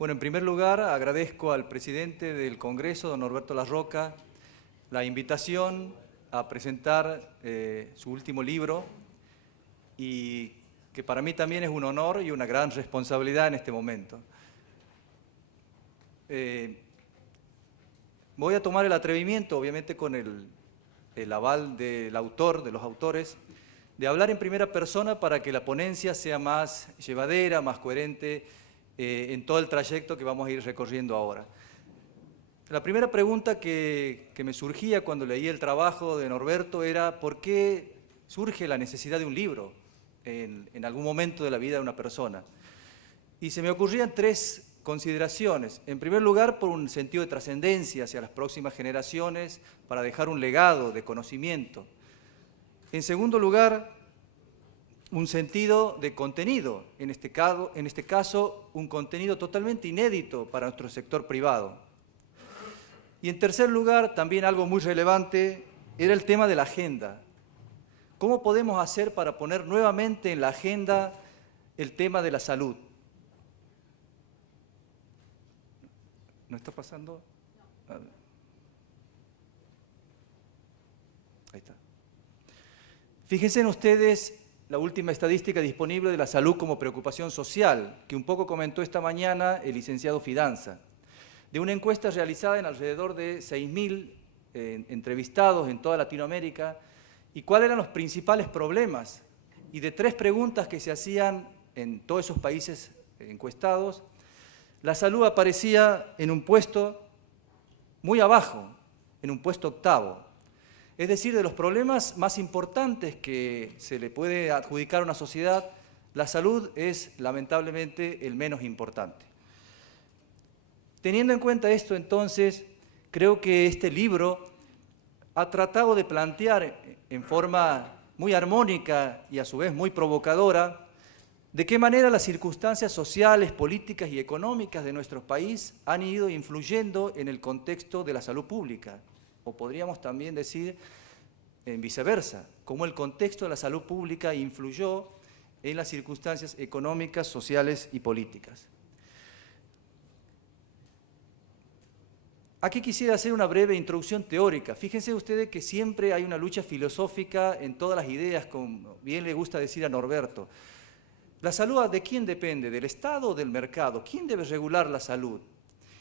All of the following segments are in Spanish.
Bueno, en primer lugar, agradezco al presidente del Congreso, don Norberto Larroca, la invitación a presentar su último libro y que para mí también es un honor y una gran responsabilidad en este momento. Voy a tomar el atrevimiento, obviamente con el aval del autor, de los autores, de hablar en primera persona para que la ponencia sea más llevadera, más coherente en todo el trayecto que vamos a ir recorriendo ahora. La primera pregunta que me surgía cuando leí el trabajo de Norberto era ¿por qué surge la necesidad de un libro en algún momento de la vida de una persona? Y se me ocurrían tres consideraciones. En primer lugar, por un sentido de trascendencia hacia las próximas generaciones, para dejar un legado de conocimiento. En segundo lugar, un sentido de contenido, en este caso, un contenido totalmente inédito para nuestro sector privado. Y en tercer lugar, también algo muy relevante, era el tema de la agenda. ¿Cómo podemos hacer para poner nuevamente en la agenda el tema de la salud? ¿No está pasando? A ver. Ahí está. Fíjense en ustedes la última estadística disponible de la salud como preocupación social, que un poco comentó esta mañana el licenciado Fidanza, de una encuesta realizada en alrededor de 6.000 entrevistados en toda Latinoamérica, y cuáles eran los principales problemas, y de tres preguntas que se hacían en todos esos países encuestados, la salud aparecía en un puesto muy abajo, en un puesto octavo. Es decir, de los problemas más importantes que se le puede adjudicar a una sociedad, la salud es lamentablemente el menos importante. Teniendo en cuenta esto, entonces, creo que este libro ha tratado de plantear en forma muy armónica y a su vez muy provocadora de qué manera las circunstancias sociales, políticas y económicas de nuestro país han ido influyendo en el contexto de la salud pública. O podríamos también decir en viceversa, cómo el contexto de la salud pública influyó en las circunstancias económicas, sociales y políticas. Aquí quisiera hacer una breve introducción teórica. Fíjense ustedes que siempre hay una lucha filosófica en todas las ideas, como bien le gusta decir a Norberto. ¿La salud de quién depende? ¿Del Estado o del mercado? ¿Quién debe regular la salud?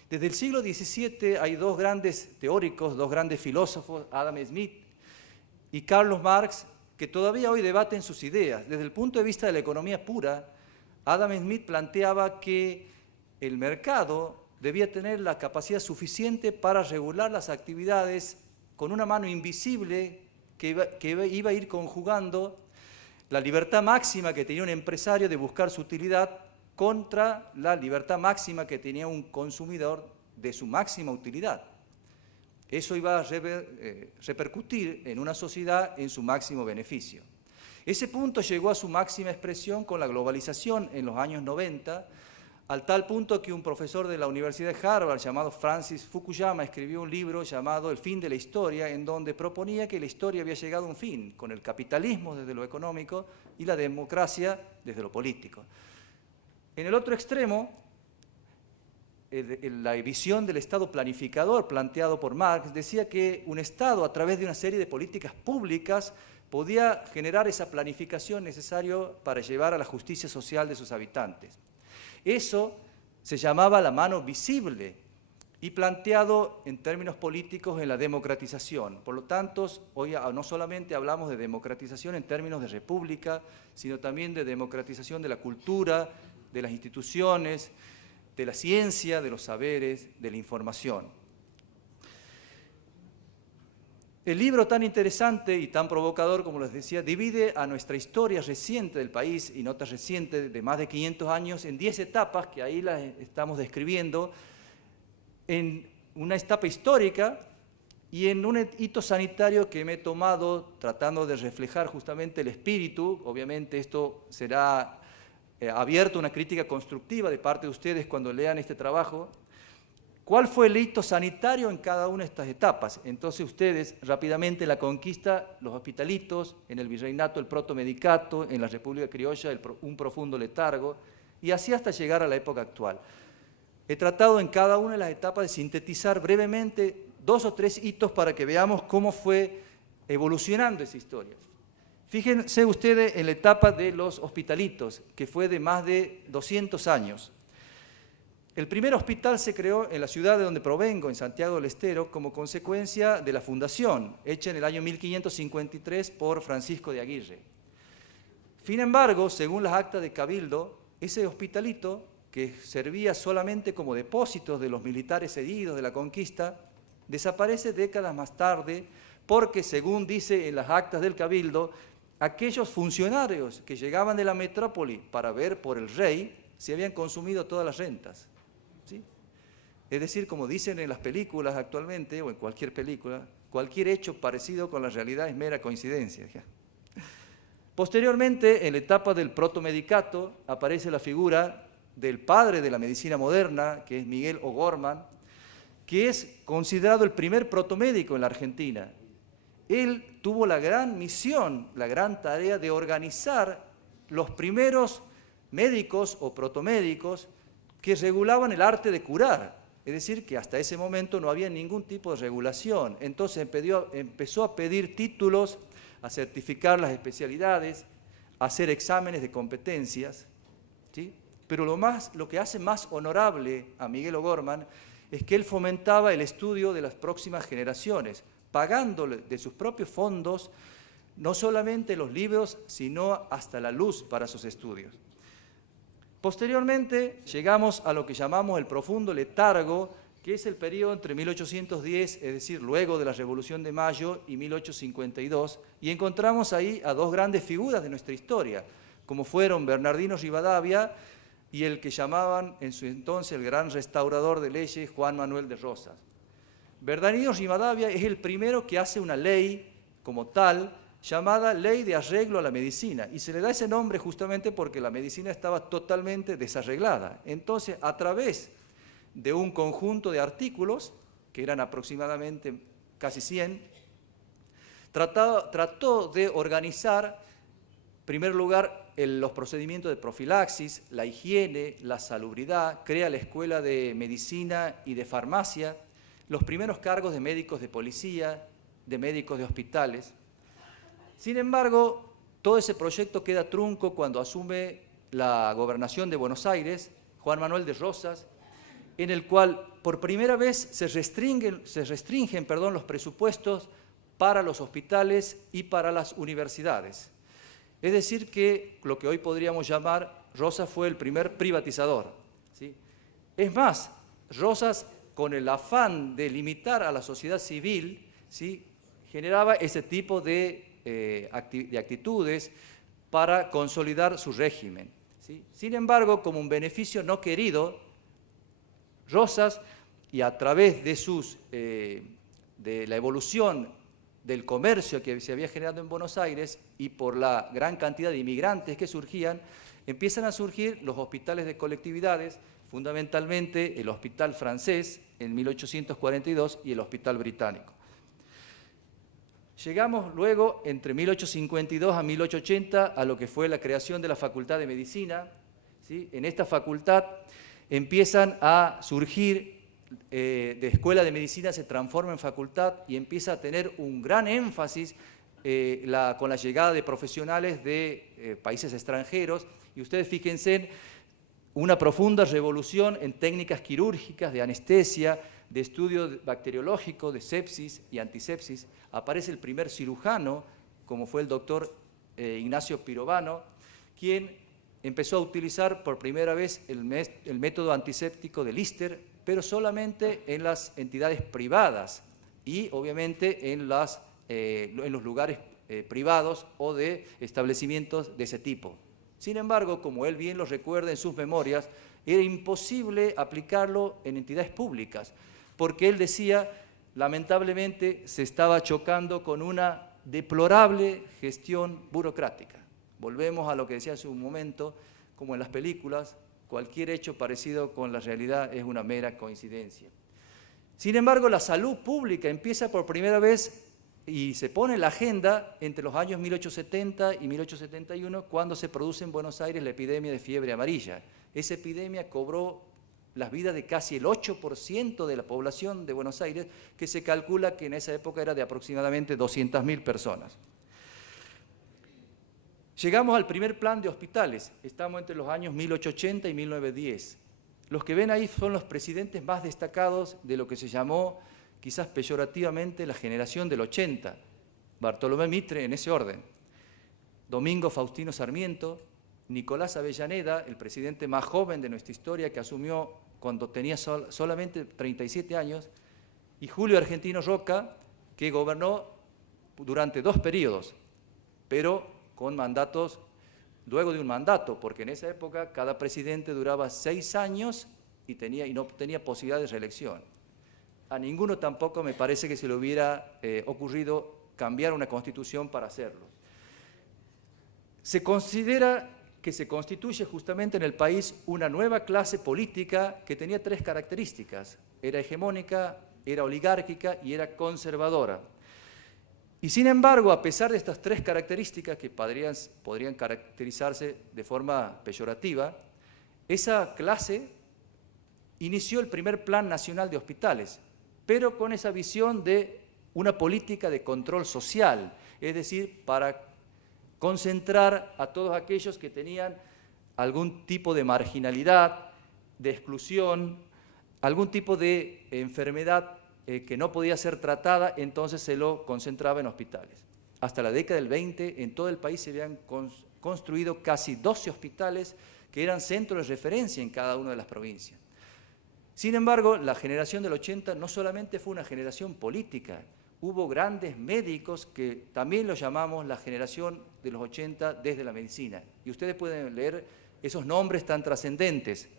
Desde el siglo XVII hay dos grandes teóricos, dos grandes filósofos, Adam Smith y Carlos Marx, que todavía hoy debaten sus ideas. Desde el punto de vista de la economía pura, Adam Smith planteaba que el mercado debía tener la capacidad suficiente para regular las actividades con una mano invisible que iba a ir conjugando la libertad máxima que tenía un empresario de buscar su utilidad contra la libertad máxima que tenía un consumidor de su máxima utilidad. Eso iba a repercutir en una sociedad en su máximo beneficio. Ese punto llegó a su máxima expresión con la globalización en los años 90, al tal punto que un profesor de la Universidad de Harvard llamado Francis Fukuyama escribió un libro llamado El fin de la historia, en donde proponía que la historia había llegado a un fin, con el capitalismo desde lo económico y la democracia desde lo político. En el otro extremo, la visión del Estado planificador planteado por Marx decía que un Estado, a través de una serie de políticas públicas, podía generar esa planificación necesaria para llevar a la justicia social de sus habitantes. Eso se llamaba la mano visible y planteado en términos políticos en la democratización. Por lo tanto, hoy no solamente hablamos de democratización en términos de república, sino también de democratización de la cultura, de las instituciones, de la ciencia, de los saberes, de la información. El libro tan interesante y tan provocador, como les decía, divide a nuestra historia reciente del país, y nota reciente de más de 500 años, en 10 etapas, que ahí las estamos describiendo, en una etapa histórica y en un hito sanitario que me he tomado tratando de reflejar justamente el espíritu. Obviamente esto será abierto a una crítica constructiva de parte de ustedes cuando lean este trabajo. ¿Cuál fue el hito sanitario en cada una de estas etapas? Entonces ustedes, rápidamente, la conquista, los hospitalitos, en el virreinato el protomedicato, en la República Criolla un profundo letargo, y así hasta llegar a la época actual. He tratado en cada una de las etapas de sintetizar brevemente 2 o 3 hitos para que veamos cómo fue evolucionando esa historia. Fíjense ustedes en la etapa de los hospitalitos, que fue de más de 200 años. El primer hospital se creó en la ciudad de donde provengo, en Santiago del Estero, como consecuencia de la fundación, hecha en el año 1553 por Francisco de Aguirre. Sin embargo, según las actas de Cabildo, ese hospitalito, que servía solamente como depósitos de los militares heridos de la conquista, desaparece décadas más tarde porque, según dice en las actas del Cabildo, aquellos funcionarios que llegaban de la metrópoli para ver por el rey se habían consumido todas las rentas. ¿Sí? Es decir, como dicen en las películas actualmente, o en cualquier película, cualquier hecho parecido con la realidad es mera coincidencia. Posteriormente, en la etapa del protomedicato, aparece la figura del padre de la medicina moderna, que es Miguel O'Gorman, que es considerado el primer protomédico en la Argentina. Él tuvo la gran misión, la gran tarea de organizar los primeros médicos o protomédicos que regulaban el arte de curar. Es decir, que hasta ese momento no había ningún tipo de regulación. Entonces empezó a pedir títulos, a certificar las especialidades, a hacer exámenes de competencias, ¿sí? Pero lo que hace más honorable a Miguel O'Gorman es que él fomentaba el estudio de las próximas generaciones, pagándole de sus propios fondos no solamente los libros, sino hasta la luz para sus estudios. Posteriormente llegamos a lo que llamamos el profundo letargo, que es el periodo entre 1810, es decir, luego de la Revolución de Mayo, y 1852, y encontramos ahí a 2 grandes figuras de nuestra historia, como fueron Bernardino Rivadavia y el que llamaban en su entonces el gran restaurador de leyes, Juan Manuel de Rosas. Bernardino Rivadavia es el primero que hace una ley como tal, llamada Ley de Arreglo a la Medicina, y se le da ese nombre justamente porque la medicina estaba totalmente desarreglada. Entonces, a través de un conjunto de artículos, que eran aproximadamente casi 100, trató de organizar, en primer lugar, los procedimientos de profilaxis, la higiene, la salubridad, crea la Escuela de Medicina y de Farmacia, los primeros cargos de médicos de policía, de médicos de hospitales. Sin embargo, todo ese proyecto queda trunco cuando asume la gobernación de Buenos Aires, Juan Manuel de Rosas, en el cual por primera vez se restringen los presupuestos para los hospitales y para las universidades. Es decir, que lo que hoy podríamos llamar, Rosas fue el primer privatizador, ¿sí? Es más, Rosas, con el afán de limitar a la sociedad civil, ¿sí?, generaba ese tipo de actitudes para consolidar su régimen, ¿sí? Sin embargo, como un beneficio no querido, Rosas, y a través de la evolución del comercio que se había generado en Buenos Aires y por la gran cantidad de inmigrantes que surgían, empiezan a surgir los hospitales de colectividades, fundamentalmente el Hospital Francés en 1842 y el Hospital Británico. Llegamos luego, entre 1852 a 1880, a lo que fue la creación de la Facultad de Medicina, ¿sí? En esta facultad empiezan a surgir, de Escuela de Medicina se transforma en facultad y empieza a tener un gran énfasis con la llegada de profesionales de países extranjeros. Y ustedes fíjense en una profunda revolución en técnicas quirúrgicas, de anestesia, de estudio bacteriológico, de sepsis y antisepsis. Aparece el primer cirujano, como fue el doctor Ignacio Pirovano, quien empezó a utilizar por primera vez el método antiséptico de Lister, pero solamente en las entidades privadas y obviamente en los lugares privados o de establecimientos de ese tipo. Sin embargo, como él bien lo recuerda en sus memorias, era imposible aplicarlo en entidades públicas, porque él decía, lamentablemente, se estaba chocando con una deplorable gestión burocrática. Volvemos a lo que decía hace un momento, como en las películas, cualquier hecho parecido con la realidad es una mera coincidencia. Sin embargo, la salud pública empieza por primera vez y se pone en la agenda entre los años 1870 y 1871, cuando se produce en Buenos Aires la epidemia de fiebre amarilla. Esa epidemia cobró las vidas de casi el 8% de la población de Buenos Aires, que se calcula que en esa época era de aproximadamente 200.000 personas. Llegamos al primer plan de hospitales, estamos entre los años 1880 y 1910. Los que ven ahí son los presidentes más destacados de lo que se llamó, quizás peyorativamente, la generación del 80. Bartolomé Mitre, en ese orden. Domingo Faustino Sarmiento, Nicolás Avellaneda, el presidente más joven de nuestra historia, que asumió cuando tenía solamente 37 años, y Julio Argentino Roca, que gobernó durante 2 periodos, pero con mandatos, luego de un mandato, porque en esa época cada presidente duraba 6 años y no tenía posibilidad de reelección. A ninguno tampoco me parece que se le hubiera ocurrido cambiar una constitución para hacerlo. Se considera que se constituye justamente en el país una nueva clase política que tenía 3 características. Era hegemónica, era oligárquica y era conservadora. Y sin embargo, a pesar de estas 3 características que podrían caracterizarse de forma peyorativa, esa clase inició el primer Plan Nacional de Hospitales, pero con esa visión de una política de control social, es decir, para concentrar a todos aquellos que tenían algún tipo de marginalidad, de exclusión, algún tipo de enfermedad que no podía ser tratada, entonces se lo concentraba en hospitales. Hasta la década del 20, en todo el país se habían construido casi 12 hospitales que eran centros de referencia en cada una de las provincias. Sin embargo, la generación del 80 no solamente fue una generación política, hubo grandes médicos que también los llamamos la generación de los 80 desde la medicina. Y ustedes pueden leer esos nombres tan trascendentes.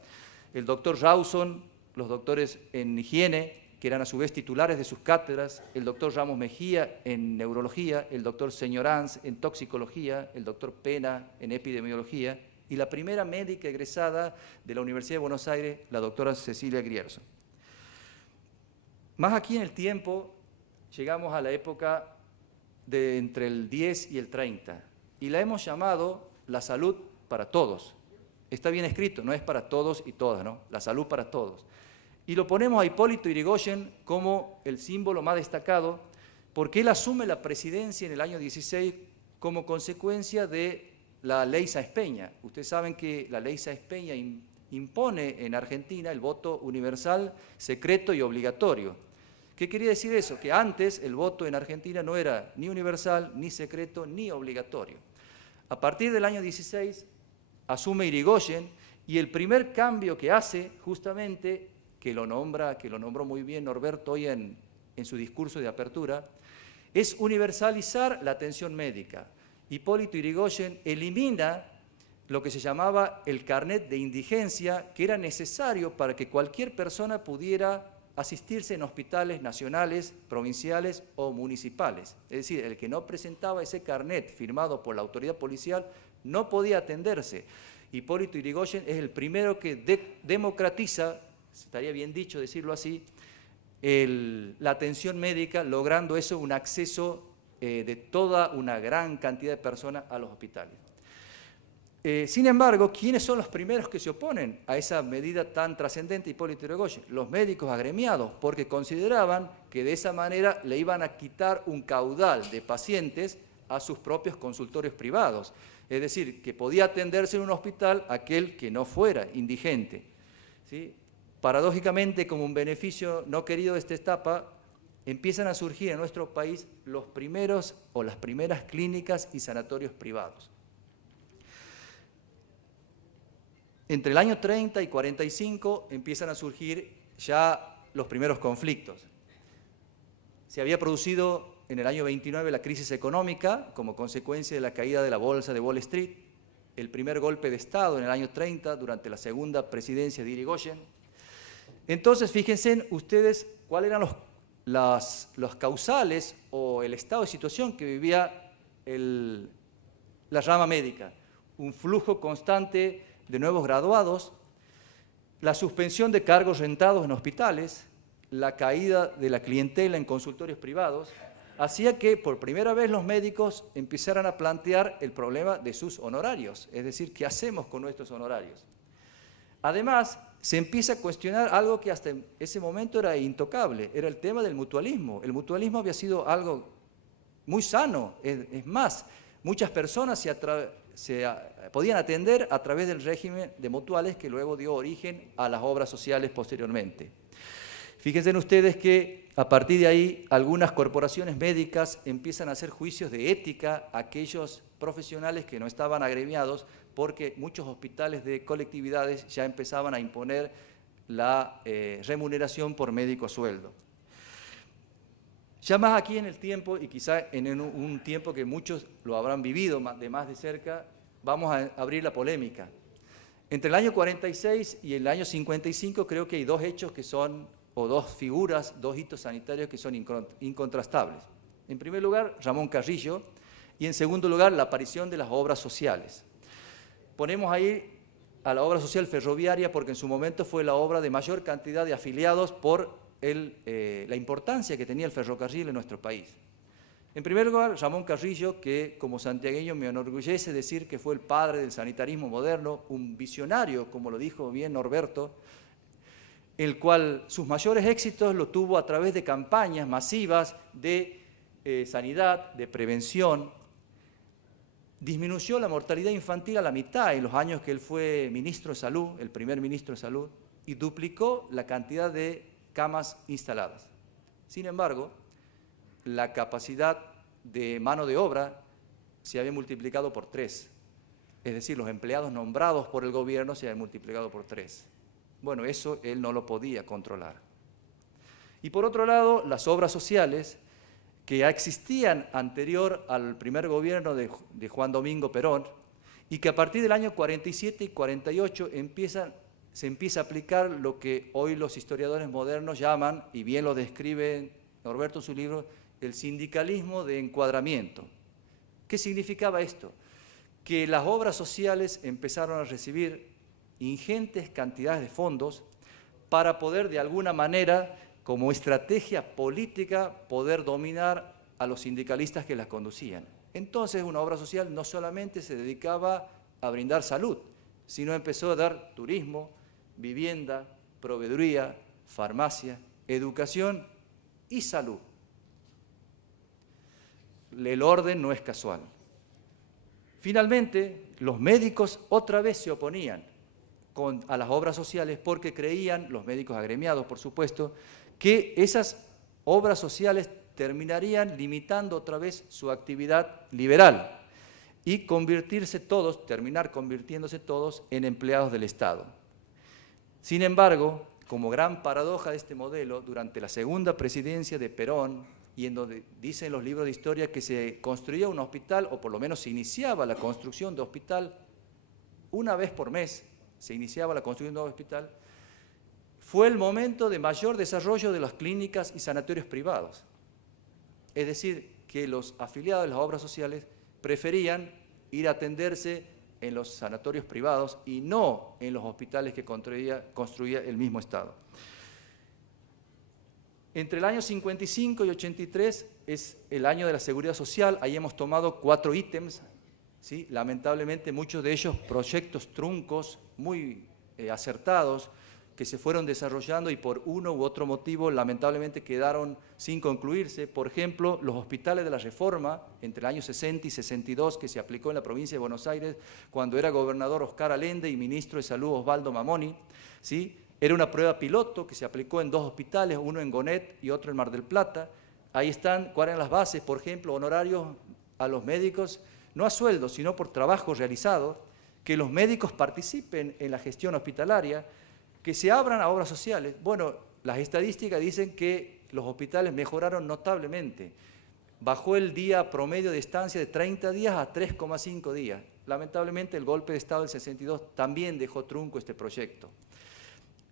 El doctor Rawson, los doctores en higiene, que eran a su vez titulares de sus cátedras, el doctor Ramos Mejía en neurología, el doctor Señoranz en toxicología, el doctor Pena en epidemiología, y la primera médica egresada de la Universidad de Buenos Aires, la doctora Cecilia Grierson. Más aquí en el tiempo, llegamos a la época de entre el 10 y el 30, y la hemos llamado la salud para todos. Está bien escrito, no es para todos y todas, ¿no? La salud para todos. Y lo ponemos a Hipólito Yrigoyen como el símbolo más destacado, porque él asume la presidencia en el año 16 como consecuencia de la ley Sáenz Peña. Ustedes saben que la ley Sáenz Peña impone en Argentina el voto universal, secreto y obligatorio. ¿Qué quería decir eso? Que antes el voto en Argentina no era ni universal, ni secreto, ni obligatorio. A partir del año 16 asume Yrigoyen y el primer cambio que hace justamente que lo nombró muy bien Norberto hoy en su discurso de apertura, es universalizar la atención médica. Hipólito Yrigoyen elimina lo que se llamaba el carnet de indigencia, que era necesario para que cualquier persona pudiera asistirse en hospitales nacionales, provinciales o municipales. Es decir, el que no presentaba ese carnet firmado por la autoridad policial no podía atenderse. Hipólito Yrigoyen es el primero que democratiza, estaría bien dicho decirlo así, la atención médica, logrando eso un acceso de toda una gran cantidad de personas a los hospitales. Sin embargo, ¿quiénes son los primeros que se oponen a esa medida tan trascendente, Hipólito Yrigoyen? Los médicos agremiados, porque consideraban que de esa manera le iban a quitar un caudal de pacientes a sus propios consultorios privados. Es decir, que podía atenderse en un hospital aquel que no fuera indigente, ¿sí? Paradójicamente, como un beneficio no querido de esta etapa, empiezan a surgir en nuestro país los primeros o las primeras clínicas y sanatorios privados. Entre el año 30 y 45 empiezan a surgir ya los primeros conflictos. Se había producido en el año 29 la crisis económica como consecuencia de la caída de la bolsa de Wall Street, el primer golpe de Estado en el año 30 durante la segunda presidencia de Yrigoyen. Entonces, fíjense ustedes cuáles eran los causales o el estado de situación que vivía la rama médica. Un flujo constante de nuevos graduados, la suspensión de cargos rentados en hospitales, la caída de la clientela en consultorios privados, hacía que por primera vez los médicos empezaran a plantear el problema de sus honorarios, es decir, ¿qué hacemos con nuestros honorarios? Además, se empieza a cuestionar algo que hasta ese momento era intocable, era el tema del mutualismo. El mutualismo había sido algo muy sano, es más, muchas personas podían atender a través del régimen de mutuales que luego dio origen a las obras sociales posteriormente. Fíjense ustedes que a partir de ahí algunas corporaciones médicas empiezan a hacer juicios de ética a aquellos profesionales que no estaban agremiados, porque muchos hospitales de colectividades ya empezaban a imponer la remuneración por médico a sueldo. Ya más aquí en el tiempo, y quizá en un tiempo que muchos lo habrán vivido de más de cerca, vamos a abrir la polémica. Entre el año 46 y el año 55 creo que hay dos hechos que son, o dos figuras, dos hitos sanitarios que son incontrastables. En primer lugar, Ramón Carrillo, y en segundo lugar, la aparición de las obras sociales. Ponemos ahí a la obra social ferroviaria porque en su momento fue la obra de mayor cantidad de afiliados por la importancia que tenía el ferrocarril en nuestro país. En primer lugar, Ramón Carrillo, que como santiagueño me enorgullece decir que fue el padre del sanitarismo moderno, un visionario, como lo dijo bien Norberto, el cual sus mayores éxitos lo tuvo a través de campañas masivas de sanidad, de prevención. Disminuyó la mortalidad infantil a la mitad en los años que él fue ministro de Salud, el primer ministro de Salud, y duplicó la cantidad de camas instaladas. Sin embargo, la capacidad de mano de obra se había multiplicado por 3. Es decir, los empleados nombrados por el gobierno se habían multiplicado por 3. Bueno, eso él no lo podía controlar. Y por otro lado, las obras sociales, que ya existían anterior al primer gobierno de Juan Domingo Perón, y que a partir del año 47 y 48 se empieza a aplicar lo que hoy los historiadores modernos llaman, y bien lo describe Norberto en su libro, el sindicalismo de encuadramiento. ¿Qué significaba esto? Que las obras sociales empezaron a recibir ingentes cantidades de fondos para poder de alguna manera, como estrategia política, poder dominar a los sindicalistas que las conducían. Entonces una obra social no solamente se dedicaba a brindar salud, sino empezó a dar turismo, vivienda, proveeduría, farmacia, educación y salud. El orden no es casual. Finalmente, los médicos otra vez se oponían a las obras sociales porque creían, los médicos agremiados por supuesto, que esas obras sociales terminarían limitando otra vez su actividad liberal y terminar convirtiéndose todos en empleados del Estado. Sin embargo, como gran paradoja de este modelo, durante la segunda presidencia de Perón, y en donde dicen los libros de historia que se construía un hospital, o por lo menos se iniciaba la construcción de hospital una vez por mes, se iniciaba la construcción de un hospital, fue el momento de mayor desarrollo de las clínicas y sanatorios privados. Es decir, que los afiliados de las obras sociales preferían ir a atenderse en los sanatorios privados y no en los hospitales que construía el mismo Estado. Entre el año 55 y 83 es el año de la seguridad social, ahí hemos tomado 4 ítems, ¿sí? Lamentablemente muchos de ellos proyectos truncos, muy acertados, que se fueron desarrollando y por uno u otro motivo lamentablemente quedaron sin concluirse. Por ejemplo, los hospitales de la Reforma, entre el año 60 y 62, que se aplicó en la provincia de Buenos Aires, cuando era gobernador Oscar Allende y ministro de Salud Osvaldo Mamoni, ¿sí? Era una prueba piloto que se aplicó en 2 hospitales, uno en Gonet y otro en Mar del Plata. Ahí están cuáles eran las bases, por ejemplo, honorarios a los médicos, no a sueldo, sino por trabajo realizado, que los médicos participen en la gestión hospitalaria, que se abran a obras sociales. Bueno, las estadísticas dicen que los hospitales mejoraron notablemente. Bajó el día promedio de estancia de 30 días a 3,5 días. Lamentablemente el golpe de Estado del 62 también dejó trunco este proyecto.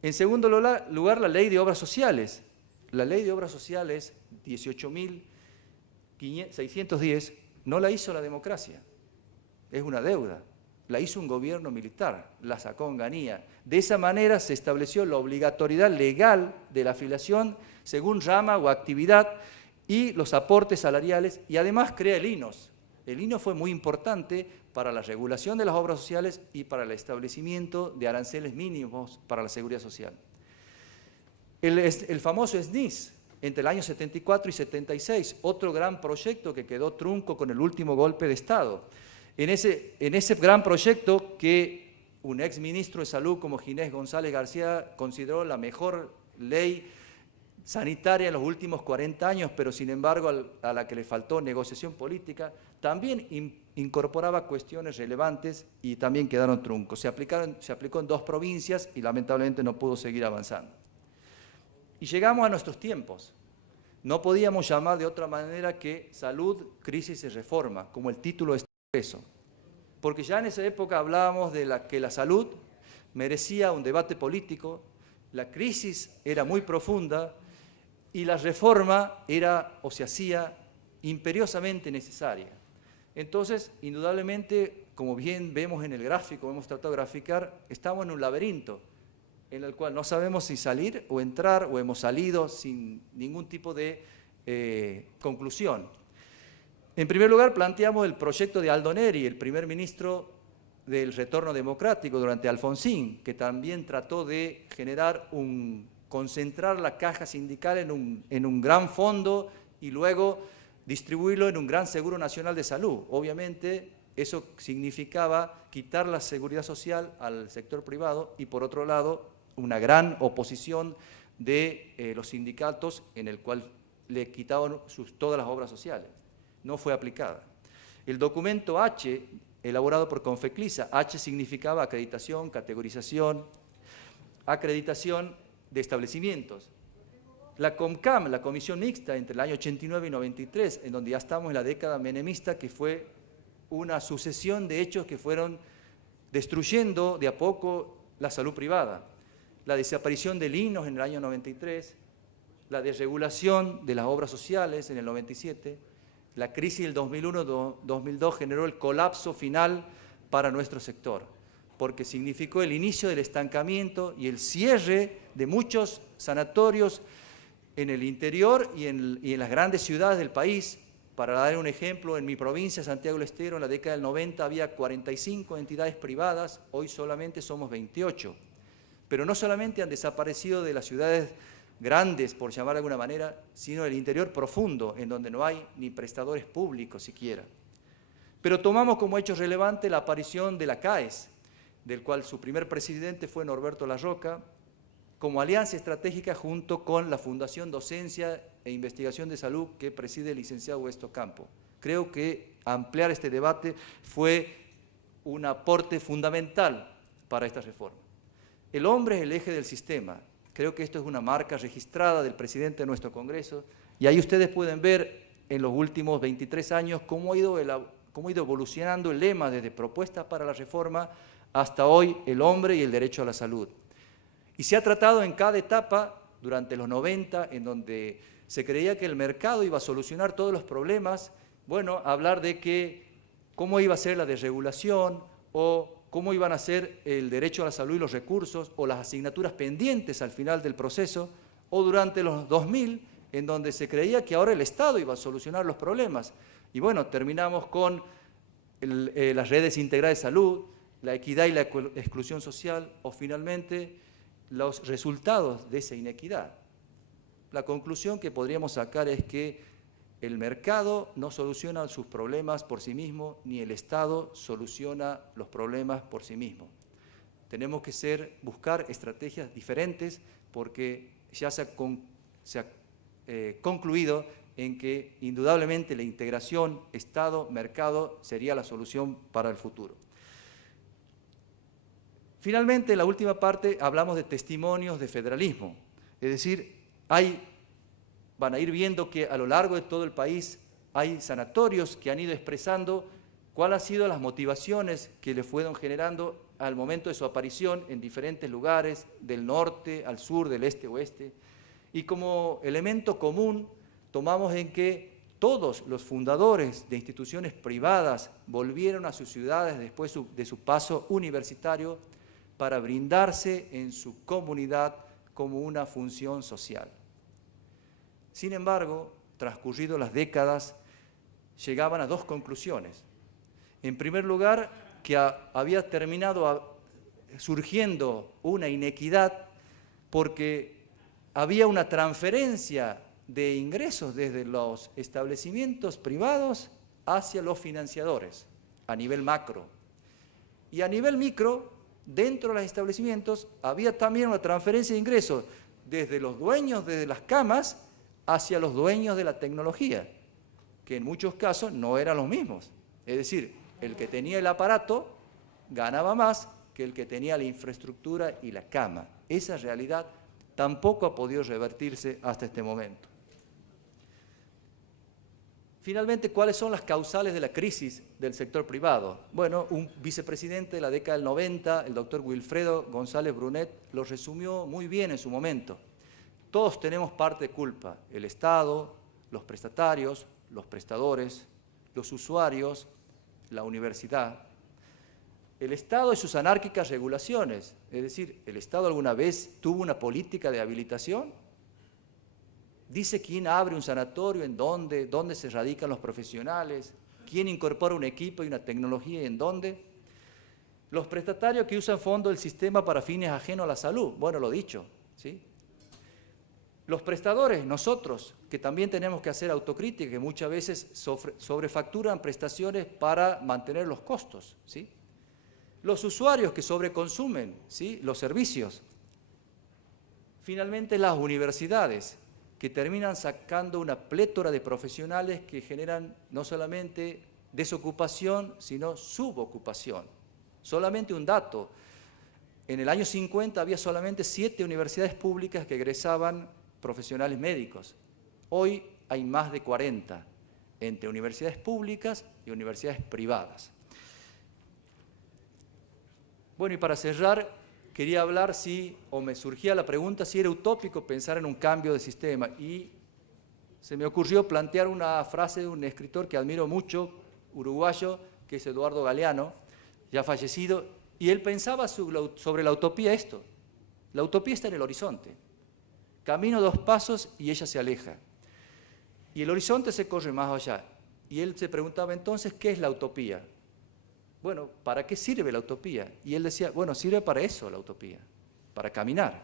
En segundo lugar, la Ley de Obras Sociales. La Ley de Obras Sociales 18.610 no la hizo la democracia, es una deuda. La hizo un gobierno militar, la sacó en Ganía. De esa manera se estableció la obligatoriedad legal de la afiliación según rama o actividad y los aportes salariales, y además crea el INOS. El INOS fue muy importante para la regulación de las obras sociales y para el establecimiento de aranceles mínimos para la seguridad social. El famoso SNIS, entre el año 74 y 76, otro gran proyecto que quedó trunco con el último golpe de Estado. En ese gran proyecto que un exministro de Salud como Ginés González García consideró la mejor ley sanitaria en los últimos 40 años, pero sin embargo a la que le faltó negociación política, también incorporaba cuestiones relevantes y también quedaron truncos. Se aplicó en 2 provincias y lamentablemente no pudo seguir avanzando. Y llegamos a nuestros tiempos. No podíamos llamar de otra manera que salud, crisis y reforma, como el título de este congreso. Porque ya en esa época hablábamos de que la salud merecía un debate político, la crisis era muy profunda y la reforma era o se hacía imperiosamente necesaria. Entonces, indudablemente, como bien vemos en el gráfico, hemos tratado de graficar, estamos en un laberinto en el cual no sabemos si salir o entrar, o hemos salido sin ningún tipo de conclusión. En primer lugar, planteamos el proyecto de Aldo Neri, el primer ministro del retorno democrático durante Alfonsín, que también trató de concentrar la caja sindical en un gran fondo y luego distribuirlo en un gran seguro nacional de salud. Obviamente, eso significaba quitar la seguridad social al sector privado y, por otro lado, una gran oposición de los sindicatos en el cual le quitaban todas las obras sociales. No fue aplicada. El documento H, elaborado por Confeclisa, H significaba acreditación, categorización, acreditación de establecimientos. La COMCAM, la Comisión Mixta, entre el año 89 y 93, en donde ya estamos en la década menemista, que fue una sucesión de hechos que fueron destruyendo de a poco la salud privada. La desaparición del INOS en el año 93, la desregulación de las obras sociales en el 97, la crisis del 2001-2002 generó el colapso final para nuestro sector, porque significó el inicio del estancamiento y el cierre de muchos sanatorios en el interior y en las grandes ciudades del país. Para dar un ejemplo, en mi provincia, Santiago del Estero, en la década del 90 había 45 entidades privadas, hoy solamente somos 28. Pero no solamente han desaparecido de las ciudades grandes, por llamar de alguna manera, sino del interior profundo, en donde no hay ni prestadores públicos siquiera. Pero tomamos como hecho relevante la aparición de la CAES, del cual su primer presidente fue Norberto Larroca, como alianza estratégica junto con la Fundación Docencia e Investigación de Salud que preside el licenciado Huesto Campo. Creo que ampliar este debate fue un aporte fundamental para esta reforma. El hombre es el eje del sistema. Creo que esto es una marca registrada del presidente de nuestro Congreso y ahí ustedes pueden ver en los últimos 23 años cómo ha ido evolucionando el lema desde propuestas para la reforma hasta hoy el hombre y el derecho a la salud. Y se ha tratado en cada etapa, durante los 90, en donde se creía que el mercado iba a solucionar todos los problemas, bueno, hablar de cómo iba a ser la desregulación o cómo iban a ser el derecho a la salud y los recursos o las asignaturas pendientes al final del proceso, o durante los 2000, en donde se creía que ahora el Estado iba a solucionar los problemas. Y bueno, terminamos con las redes integrales de salud, la equidad y la exclusión social, o finalmente los resultados de esa inequidad. La conclusión que podríamos sacar es que el mercado no soluciona sus problemas por sí mismo, ni el Estado soluciona los problemas por sí mismo. Tenemos que buscar estrategias diferentes porque ya se ha concluido en que indudablemente la integración Estado-mercado sería la solución para el futuro. Finalmente, en la última parte hablamos de testimonios de federalismo, es decir, van a ir viendo que a lo largo de todo el país hay sanatorios que han ido expresando cuáles han sido las motivaciones que le fueron generando al momento de su aparición en diferentes lugares, del norte al sur, del este a oeste. Y como elemento común tomamos en que todos los fundadores de instituciones privadas volvieron a sus ciudades después de su paso universitario para brindarse en su comunidad como una función social. Sin embargo, transcurridas las décadas, llegaban a dos conclusiones. En primer lugar, que había terminado surgiendo una inequidad porque había una transferencia de ingresos desde los establecimientos privados hacia los financiadores, a nivel macro. Y a nivel micro, dentro de los establecimientos, había también una transferencia de ingresos desde los dueños de las camas hacia los dueños de la tecnología, que en muchos casos no eran los mismos. Es decir, el que tenía el aparato ganaba más que el que tenía la infraestructura y la cama. Esa realidad tampoco ha podido revertirse hasta este momento. Finalmente, ¿cuáles son las causales de la crisis del sector privado? Bueno, un vicepresidente de la década del 90, el doctor Wilfredo González Brunet, lo resumió muy bien en su momento. Todos tenemos parte de culpa, el Estado, los prestatarios, los prestadores, los usuarios, la universidad. El Estado y sus anárquicas regulaciones, es decir, ¿el Estado alguna vez tuvo una política de habilitación? Dice quién abre un sanatorio, en dónde se radican los profesionales, quién incorpora un equipo y una tecnología y en dónde. Los prestatarios que usan fondos del sistema para fines ajenos a la salud, bueno, lo dicho, ¿sí? Los prestadores, nosotros, que también tenemos que hacer autocrítica, que muchas veces sobrefacturan prestaciones para mantener los costos, ¿sí? Los usuarios que sobreconsumen, ¿sí?, los servicios. Finalmente, las universidades, que terminan sacando una plétora de profesionales que generan no solamente desocupación, sino subocupación. Solamente un dato, en el año 50 había solamente 7 universidades públicas que egresaban profesionales médicos. Hoy hay más de 40, entre universidades públicas y universidades privadas. Bueno, y para cerrar, quería hablar me surgía la pregunta si era utópico pensar en un cambio de sistema. Y se me ocurrió plantear una frase de un escritor que admiro mucho, uruguayo, que es Eduardo Galeano, ya fallecido, y él pensaba sobre la utopía esto. La utopía está en el horizonte. Camino 2 pasos y ella se aleja. Y el horizonte se corre más allá. Y él se preguntaba entonces, ¿qué es la utopía? Bueno, ¿para qué sirve la utopía? Y él decía, bueno, sirve para eso la utopía, para caminar.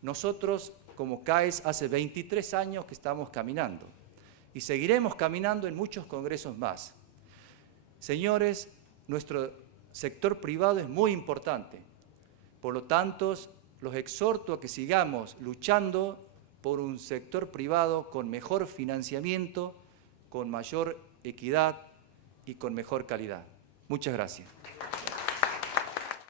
Nosotros, como CAES, hace 23 años que estamos caminando y seguiremos caminando en muchos congresos más. Señores, nuestro sector privado es muy importante. Por lo tanto, los exhorto a que sigamos luchando por un sector privado con mejor financiamiento, con mayor equidad y con mejor calidad. Muchas gracias.